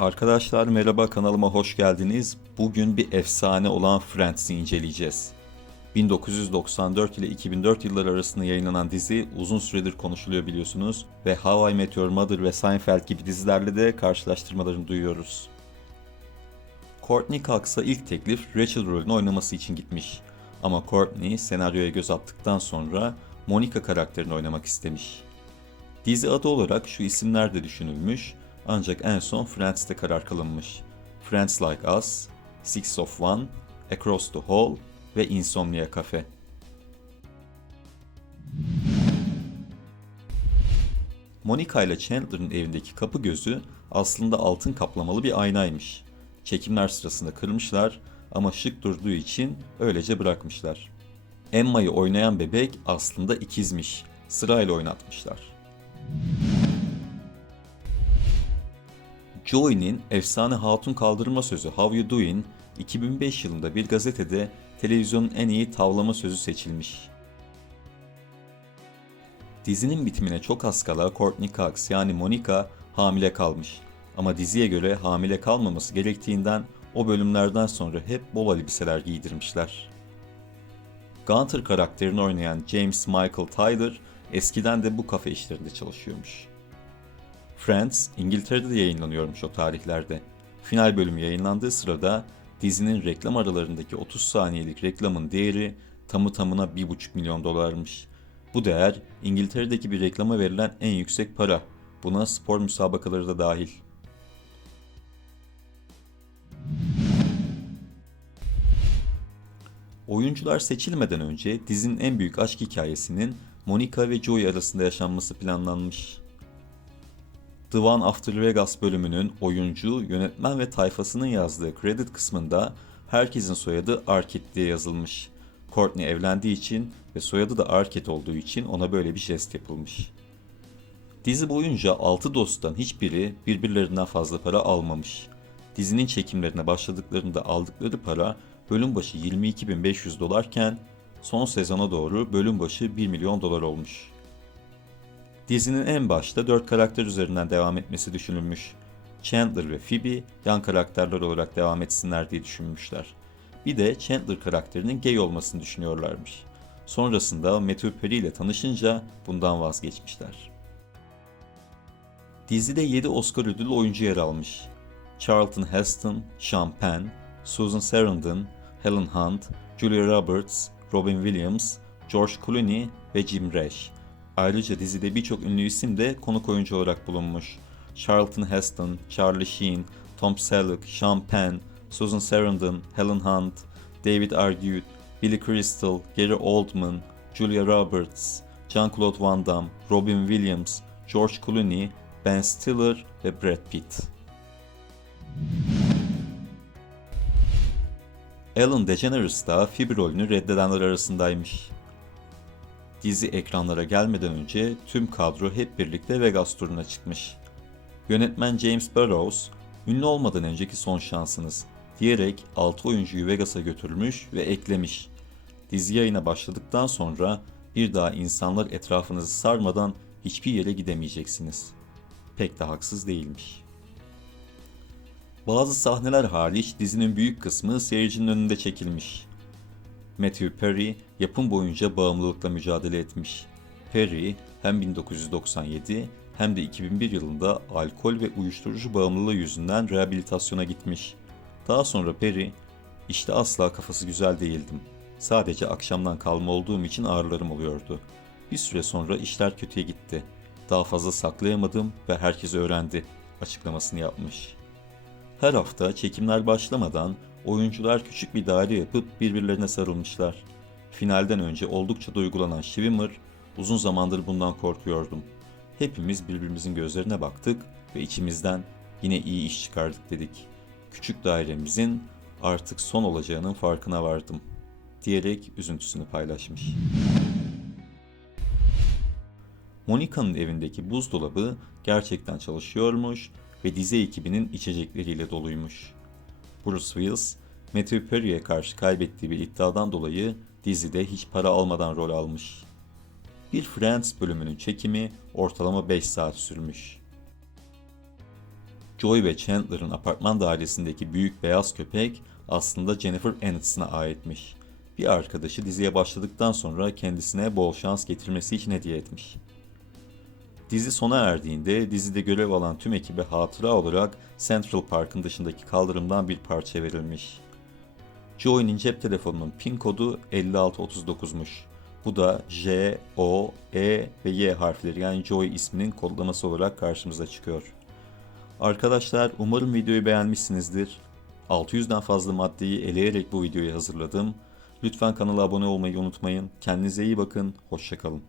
Arkadaşlar merhaba kanalıma hoş geldiniz. Bugün bir efsane olan Friends'i inceleyeceğiz. 1994 ile 2004 yılları arasında yayınlanan dizi uzun süredir konuşuluyor biliyorsunuz ve How I Met Your Mother ve Seinfeld gibi dizilerle de karşılaştırmalarını duyuyoruz. Courtney Cox'a ilk teklif Rachel rolünü oynaması için gitmiş. Ama Courtney senaryoya göz attıktan sonra Monica karakterini oynamak istemiş. Dizi adı olarak şu isimler de düşünülmüş ancak en son Friends'te karar kılınmış. Friends Like Us, Six of One, Across the Hall ve Insomnia Cafe. Monica ile Chandler'ın evindeki kapı gözü aslında altın kaplamalı bir aynaymış. Çekimler sırasında kırmışlar ama şık durduğu için öylece bırakmışlar. Emma'yı oynayan bebek aslında ikizmiş. Sırayla oynatmışlar. Joey'nin efsane hatun kaldırma sözü How You Doing 2005 yılında bir gazetede televizyonun en iyi tavlama sözü seçilmiş. Dizinin bitimine çok az kala Courtney Cox yani Monica hamile kalmış. Ama diziye göre hamile kalmaması gerektiğinden o bölümlerden sonra hep bol elbiseler giydirmişler. Gunter karakterini oynayan James Michael Tyler eskiden de bu kafe işlerinde çalışıyormuş. Friends İngiltere'de de yayınlanıyormuş o tarihlerde. Final bölümü yayınlandığı sırada dizinin reklam aralarındaki 30 saniyelik reklamın değeri tamı tamına 1,5 milyon dolarmış. Bu değer İngiltere'deki bir reklama verilen en yüksek para. Buna spor müsabakaları da dahil. Oyuncular seçilmeden önce dizinin en büyük aşk hikayesinin Monica ve Joey arasında yaşanması planlanmış. The One After Vegas bölümünün oyuncu, yönetmen ve tayfasının yazdığı credit kısmında herkesin soyadı Arquette diye yazılmış. Courtney evlendiği için ve soyadı da Arquette olduğu için ona böyle bir jest yapılmış. Dizi boyunca 6 dosttan hiçbiri birbirlerinden fazla para almamış. Dizinin çekimlerine başladıklarında aldıkları para bölüm başı 22.500 dolarken son sezona doğru bölüm başı 1 milyon dolar olmuş. Dizinin en başta 4 karakter üzerinden devam etmesi düşünülmüş. Chandler ve Phoebe yan karakterler olarak devam etsinler diye düşünmüşler. Bir de Chandler karakterinin gay olmasını düşünüyorlarmış. Sonrasında Matthew Perry ile tanışınca bundan vazgeçmişler. Dizide 7 Oscar ödüllü oyuncu yer almış. Charlton Heston, Sean Penn, Susan Sarandon, Helen Hunt, Julia Roberts, Robin Williams, George Clooney ve Jim Rash. Ayrıca dizide birçok ünlü isim de konuk oyuncu olarak bulunmuş. Charlton Heston, Charlie Sheen, Tom Selleck, Sean Penn, Susan Sarandon, Helen Hunt, David Arquette, Billy Crystal, Gary Oldman, Julia Roberts, Jean-Claude Van Damme, Robin Williams, George Clooney, Ben Stiller ve Brad Pitt. Ellen DeGeneres da Phoebe rolünü reddedenler arasındaymış. Dizi ekranlara gelmeden önce tüm kadro hep birlikte Vegas turuna çıkmış. Yönetmen James Burrows, ünlü olmadan önceki son şansınız diyerek 6 oyuncuyu Vegas'a götürmüş ve eklemiş. Dizi yayına başladıktan sonra bir daha insanlar etrafınızı sarmadan hiçbir yere gidemeyeceksiniz. Pek de haksız değilmiş. Bazı sahneler hariç dizinin büyük kısmı seyircinin önünde çekilmiş. Matthew Perry yapım boyunca bağımlılıkla mücadele etmiş. Perry hem 1997 hem de 2001 yılında alkol ve uyuşturucu bağımlılığı yüzünden rehabilitasyona gitmiş. Daha sonra Perry, işte asla kafası güzel değildim. Sadece akşamdan kalma olduğum için ağrılarım oluyordu. Bir süre sonra işler kötüye gitti. Daha fazla saklayamadım ve herkes öğrendi açıklamasını yapmış. Her hafta çekimler başlamadan oyuncular küçük bir daire yapıp birbirlerine sarılmışlar. Finalden önce oldukça duygulanan Schwimmer, uzun zamandır bundan korkuyordum. Hepimiz birbirimizin gözlerine baktık ve içimizden yine iyi iş çıkardık dedik. Küçük dairemizin artık son olacağının farkına vardım diyerek üzüntüsünü paylaşmış. Monica'nın evindeki buzdolabı gerçekten çalışıyormuş ve dizi ekibinin içecekleriyle doluymuş. Bruce Willis, Matthew Perry'e karşı kaybettiği bir iddiadan dolayı dizide hiç para almadan rol almış. Bir Friends bölümünün çekimi ortalama 5 saat sürmüş. Joy ve Chandler'ın apartman dairesindeki büyük beyaz köpek aslında Jennifer Aniston'a aitmiş. Bir arkadaşı diziye başladıktan sonra kendisine bol şans getirmesi için hediye etmiş. Dizi sona erdiğinde dizide görev alan tüm ekibe hatıra olarak Central Park'ın dışındaki kaldırımdan bir parça verilmiş. Joey'nin cep telefonunun pin kodu 5639'muş. Bu da J, O, E ve Y harfleri yani Joey isminin kodlaması olarak karşımıza çıkıyor. Arkadaşlar umarım videoyu beğenmişsinizdir. 600'den fazla maddeyi eleyerek bu videoyu hazırladım. Lütfen kanala abone olmayı unutmayın. Kendinize iyi bakın. Hoşçakalın.